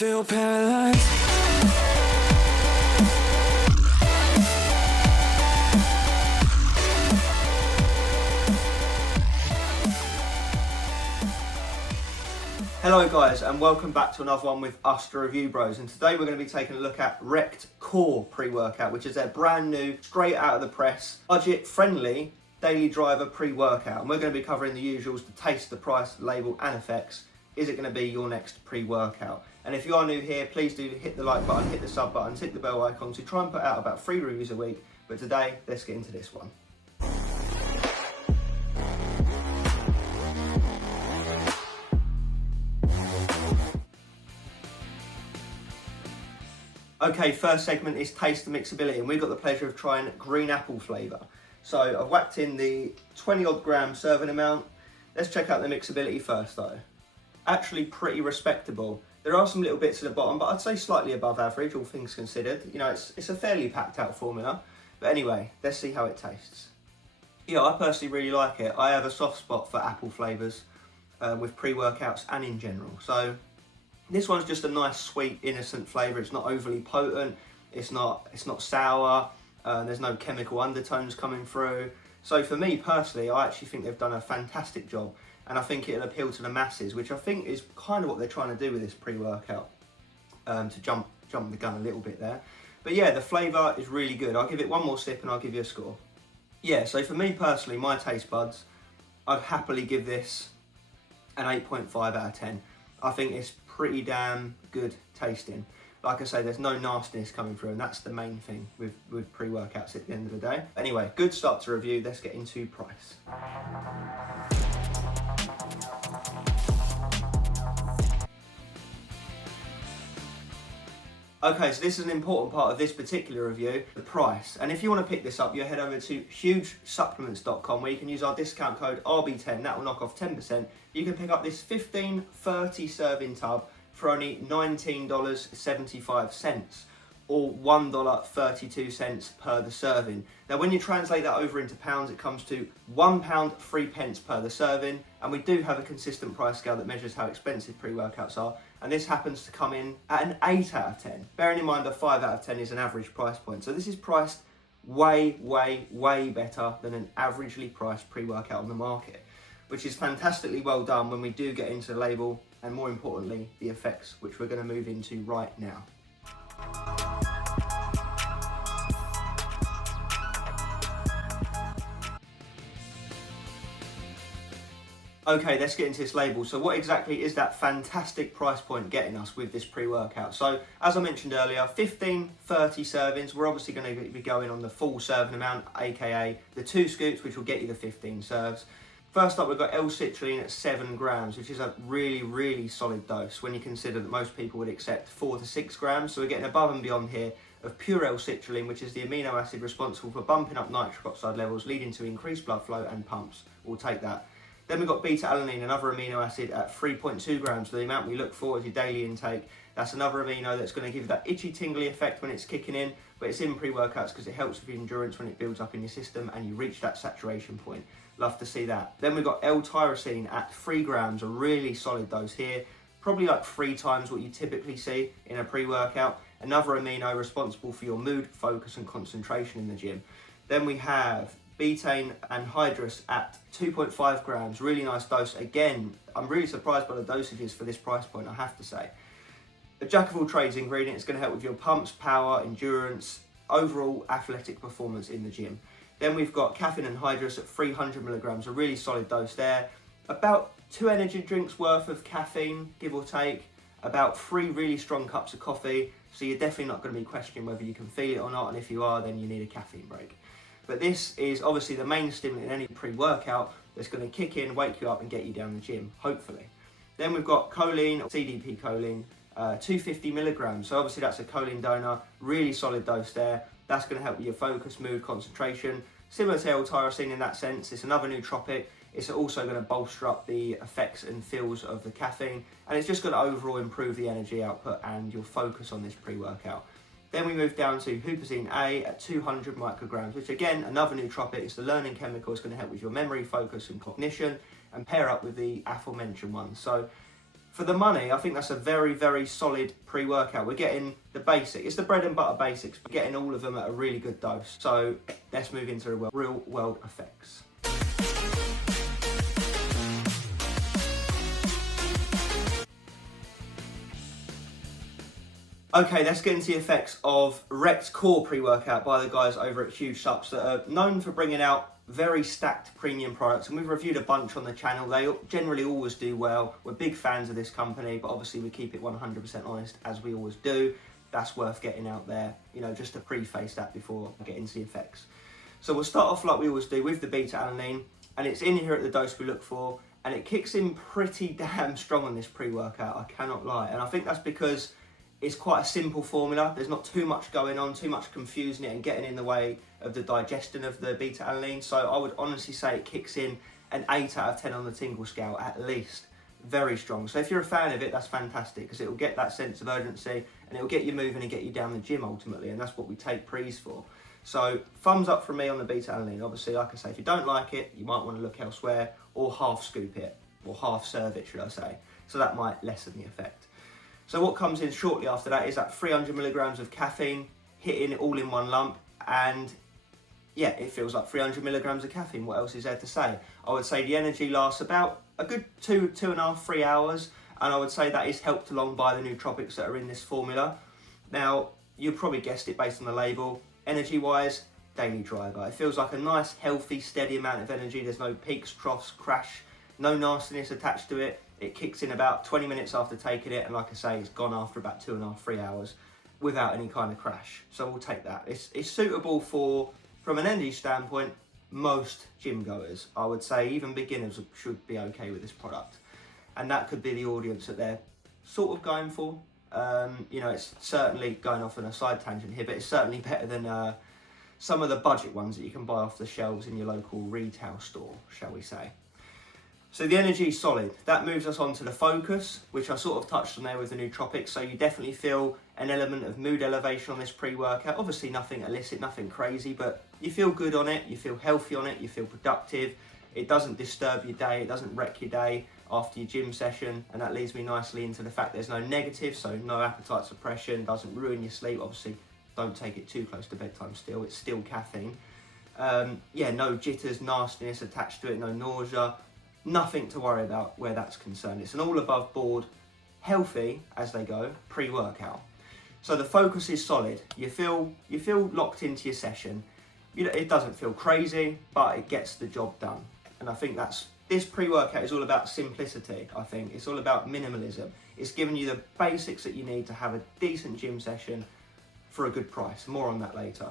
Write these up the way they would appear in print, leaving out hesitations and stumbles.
feel paralyzed. Hello guys, and welcome back to another one with us, the Review Bros, and today we're going to be taking a look at Rect Core pre-workout, which is their brand new, straight out of the press, budget friendly daily driver pre-workout. And we're going to be covering the usuals: the taste, the price, label and effects. Is it going to be your next pre-workout? And if you are new here, please do hit the like button, hit the sub button, hit the bell icon to try and put out about 3 reviews a week. But today, let's get into this one. Okay, first segment is taste and mixability, and we've got the pleasure of trying green apple flavour. So I've whacked in the 20 odd gram serving amount. Let's check out the mixability first though. Actually pretty respectable. There are some little bits at the bottom, but I'd say slightly above average, all things considered. You know, it's a fairly packed out formula. But anyway, let's see how it tastes. Yeah, I personally really like it. I have a soft spot for apple flavours with pre-workouts and in general. So this one's just a nice, sweet, innocent flavour. It's not overly potent. It's not sour. There's no chemical undertones coming through. So for me personally, I actually think they've done a fantastic job, and I think it'll appeal to the masses, which I think is kind of what they're trying to do with this pre-workout, to jump the gun a little bit there. But yeah, the flavour is really good. I'll give it one more sip and I'll give you a score. Yeah, so for me personally, my taste buds, I'd happily give this an 8.5 out of 10. I think it's pretty damn good tasting. Like I say, there's no nastiness coming through, and that's the main thing with pre-workouts at the end of the day. Anyway, good start to review. Let's get into price. Okay, so this is an important part of this particular review, the price. And if you want to pick this up, you head over to hugesupplements.com, where you can use our discount code RB10. That will knock off 10%. You can pick up this 15-30 serving tub for only $19.75 or $1.32 per the serving. Now when you translate that over into pounds, it comes to £1 3 pence per the serving, and we do have a consistent price scale that measures how expensive pre-workouts are, and this happens to come in at an 8 out of 10. Bearing in mind a 5 out of 10 is an average price point, so this is priced way better than an averagely priced pre-workout on the market, which is fantastically well done when we do get into the label and, more importantly, the effects, which we're going to move into right now. Okay, let's get into this label. So what exactly is that fantastic price point getting us with this pre-workout? So as I mentioned earlier, 15-30 servings. We're obviously going to be going on the full serving amount, aka the 2 scoops, which will get you the 15 serves. First up, we've got L-citrulline at 7 grams, which is a really solid dose when you consider that most people would accept 4 to 6 grams. So we're getting above and beyond here of pure L-citrulline, which is the amino acid responsible for bumping up nitric oxide levels, leading to increased blood flow and pumps. We'll take that. Then we've got beta-alanine, another amino acid at 3.2 grams, so the amount we look for as your daily intake. That's another amino that's going to give you that itchy, tingly effect when it's kicking in, but it's in pre-workouts because it helps with your endurance when it builds up in your system and you reach that saturation point. Love to see that. Then we've got L-tyrosine at 3 grams, a really solid dose here, probably like 3 times what you typically see in a pre-workout. Another amino responsible for your mood, focus and concentration in the gym. Then we have betaine anhydrous at 2.5 grams, really nice dose. Again, I'm really surprised by the dosages for this price point, I have to say. A jack of all trades ingredient is going to help with your pumps, power, endurance, overall athletic performance in the gym. Then we've got caffeine anhydrous at 300 milligrams, a really solid dose there. About 2 energy drinks worth of caffeine, give or take. About 3 really strong cups of coffee. So you're definitely not going to be questioning whether you can feel it or not. And if you are, then you need a caffeine break. But this is obviously the main stimulant in any pre-workout that's going to kick in, wake you up and get you down the gym, hopefully. Then we've got choline, CDP choline, 250 milligrams. So obviously that's a choline donor, really solid dose there. That's going to help with your focus, mood, concentration. Similar to L-tyrosine in that sense, it's another nootropic. It's also going to bolster up the effects and feels of the caffeine, and it's just going to overall improve the energy output and your focus on this pre-workout. Then we move down to huperzine A at 200 micrograms, which again, another nootropic. It's the learning chemical. It's going to help with your memory, focus and cognition, and pair up with the aforementioned ones. So For the money, I think that's a very, very solid pre-workout. We're getting the basic. It's the bread and butter basics, but getting all of them at a really good dose. So let's move into the real world effects. Okay, let's get into the effects of Rect Core pre-workout by the guys over at Huge Sups that are known for bringing out very stacked premium products, and we've reviewed a bunch on the channel. They generally always do well. We're big fans of this company, but obviously we keep it 100% honest, as we always do. That's worth getting out there, you know, just to preface that before I get into the effects. So we'll start off like we always do with the beta-alanine, and it's in here at the dose we look for, and it kicks in pretty damn strong on this pre-workout, I cannot lie. And I think that's because it's quite a simple formula. There's not too much going on, too much confusing it and getting in the way of the digestion of the beta-alanine. So I would honestly say it kicks in an 8 out of 10 on the tingle scale at least. Very strong. So if you're a fan of it, that's fantastic, because it will get that sense of urgency and it will get you moving and get you down the gym ultimately, and that's what we take pre's for. So thumbs up from me on the beta-alanine. Obviously, like I say, if you don't like it, you might want to look elsewhere, or half scoop it, or half serve it, should I say. So that might lessen the effect. So what comes in shortly after that is that 300 milligrams of caffeine hitting all in one lump, and yeah, it feels like 300 milligrams of caffeine. What else is there to say? I would say the energy lasts about a good 2.5, 3 hours, and I would say that is helped along by the nootropics that are in this formula. Now, you probably guessed it based on the label. Energy-wise, daily driver. It feels like a nice, healthy, steady amount of energy. There's no peaks, troughs, crash, no nastiness attached to it. It kicks in about 20 minutes after taking it, and like I say, it's gone after about 2.5, 3 hours without any kind of crash. So we'll take that. It's suitable for, from an energy standpoint, most gym goers. I would say even beginners should be okay with this product. And that could be the audience that they're sort of going for. You know, it's certainly going off on a side tangent here, but it's certainly better than some of the budget ones that you can buy off the shelves in your local retail store, shall we say. So the energy is solid. That moves us on to the focus, which I sort of touched on there with the nootropics. So you definitely feel an element of mood elevation on this pre-workout. Obviously nothing illicit, nothing crazy, but you feel good on it, you feel healthy on it, you feel productive. It doesn't disturb your day, it doesn't wreck your day after your gym session. And that leads me nicely into the fact there's no negative, so no appetite suppression, doesn't ruin your sleep. Obviously, don't take it too close to bedtime still, it's still caffeine. Yeah, no jitters, nastiness attached to it, no nausea. Nothing to worry about where that's concerned. It's an all above board, healthy as they go, pre-workout. So the focus is solid. You feel locked into your session. You know, it doesn't feel crazy, but it gets the job done. And I think this pre-workout is all about simplicity. I think it's all about minimalism. It's giving you the basics that you need to have a decent gym session for a good price. More on that later.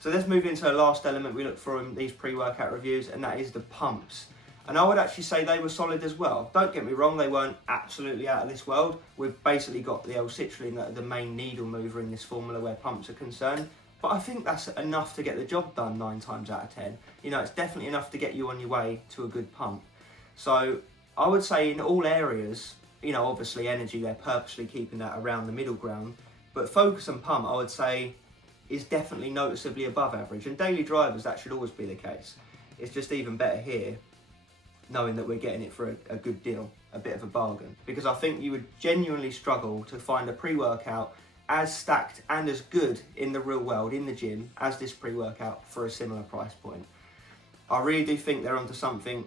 So let's move into the last element we look for in these pre-workout reviews, and that is the pumps. And I would actually say they were solid as well. Don't get me wrong, they weren't absolutely out of this world. We've basically got the L-citrulline, the main needle mover in this formula where pumps are concerned. But I think that's enough to get the job done 9 times out of 10. You know, it's definitely enough to get you on your way to a good pump. So I would say in all areas, you know, obviously energy, they're purposely keeping that around the middle ground. But focus and pump, I would say, is definitely noticeably above average. And daily drivers, that should always be the case. It's just even better here, knowing that we're getting it for a good deal, a bit of a bargain. Because I think you would genuinely struggle to find a pre-workout as stacked and as good in the real world, in the gym, as this pre-workout for a similar price point. I really do think they're onto something.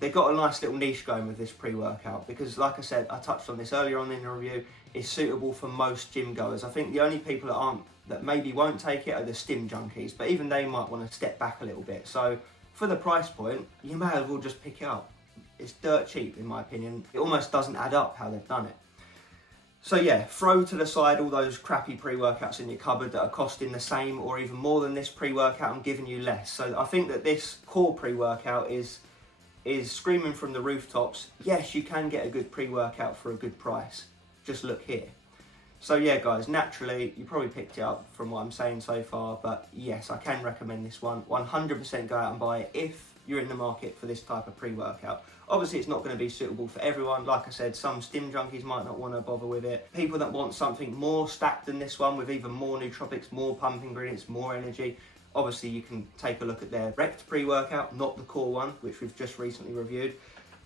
They've got a nice little niche going with this pre-workout, because like I said, I touched on this earlier on in the review, it's suitable for most gym goers. I think the only people that maybe won't take it are the stim junkies, but even they might want to step back a little bit. So for the price point, you may as well just pick it up. It's dirt cheap in my opinion. It almost doesn't add up how they've done it. So yeah, throw to the side all those crappy pre-workouts in your cupboard that are costing the same or even more than this pre-workout and giving you less. So I think that this core pre-workout is screaming from the rooftops, yes, you can get a good pre-workout for a good price. Just look here. So yeah guys, naturally, you probably picked it up from what I'm saying so far, but yes, I can recommend this one. 100% go out and buy it if you're in the market for this type of pre-workout. Obviously, it's not going to be suitable for everyone. Like I said, some stim junkies might not want to bother with it. People that want something more stacked than this one with even more nootropics, more pump ingredients, more energy, obviously you can take a look at their Rect pre-workout, not the core one, which we've just recently reviewed.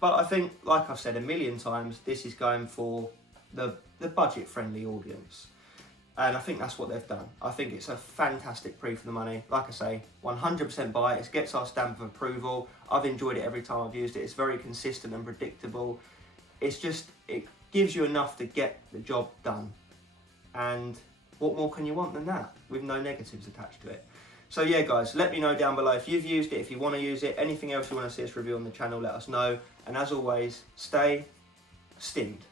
But I think, like I've said a million times, this is going for the budget-friendly audience. And I think that's what they've done. I think it's a fantastic pre for the money. Like I say, 100% buy it. It gets our stamp of approval. I've enjoyed it every time I've used it. It's very consistent and predictable. It's just, it gives you enough to get the job done. And what more can you want than that, with no negatives attached to it? So yeah, guys, let me know down below if you've used it, if you want to use it, anything else you want to see us review on the channel, let us know. And as always, stay stimmed.